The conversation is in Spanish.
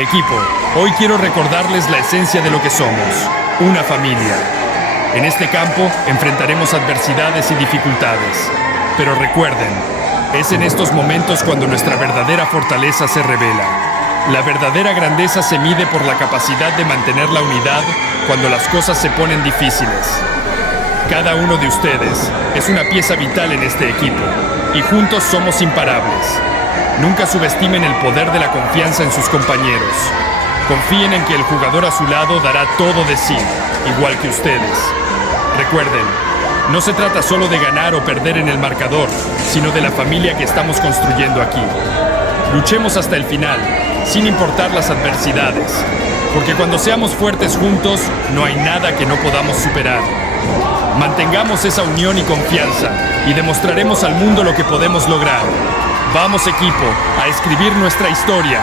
Equipo, hoy quiero recordarles la esencia de lo que somos, una familia. En este campo enfrentaremos adversidades y dificultades, pero recuerden, es en estos momentos cuando nuestra verdadera fortaleza se revela. La verdadera grandeza se mide por la capacidad de mantener la unidad cuando las cosas se ponen difíciles. Cada uno de ustedes es una pieza vital en este equipo, y juntos somos imparables. Nunca subestimen el poder de la confianza en sus compañeros. Confíen en que el jugador a su lado dará todo de sí, igual que ustedes. Recuerden, no se trata solo de ganar o perder en el marcador, sino de la familia que estamos construyendo aquí. Luchemos hasta el final, sin importar las adversidades, porque cuando seamos fuertes juntos, no hay nada que no podamos superar. Mantengamos esa unión y confianza, y demostraremos al mundo lo que podemos lograr. Vamos, equipo, a escribir nuestra historia.